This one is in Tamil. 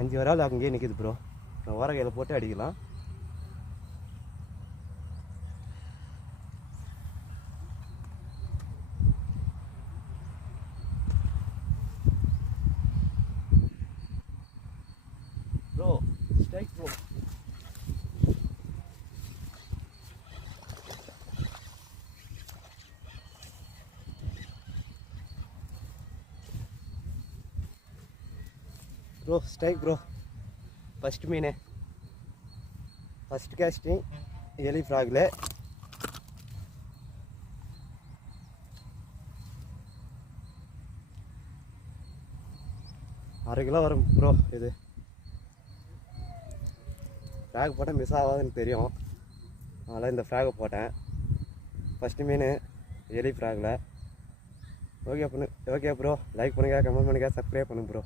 5 வரால் அங்கேயே நிற்கிது ப்ரோ. நான் ஓரகையில் போட்டு அடிக்கலாம். Bro strike bro. Bro strike bro. First மீன், ஃபஸ்ட்டு கேஸ்டிங் எலி ஃப்ராகில். அரை கிலோ வரும் ப்ரோ. இது ஃப்ராக் போட்டால் மிஸ் ஆகாதுன்னு தெரியும், அதனால் இந்த ஃப்ராகை போட்டேன். ஃபஸ்ட்டு மீன் எலி ஃப்ராகில். ஓகே ப்ரோ, லைக் பண்ணுங்கள், கமெண்ட் பண்ணுங்கள், சப்ஸ்கிரைப் பண்ணுங்கள் ப்ரோ.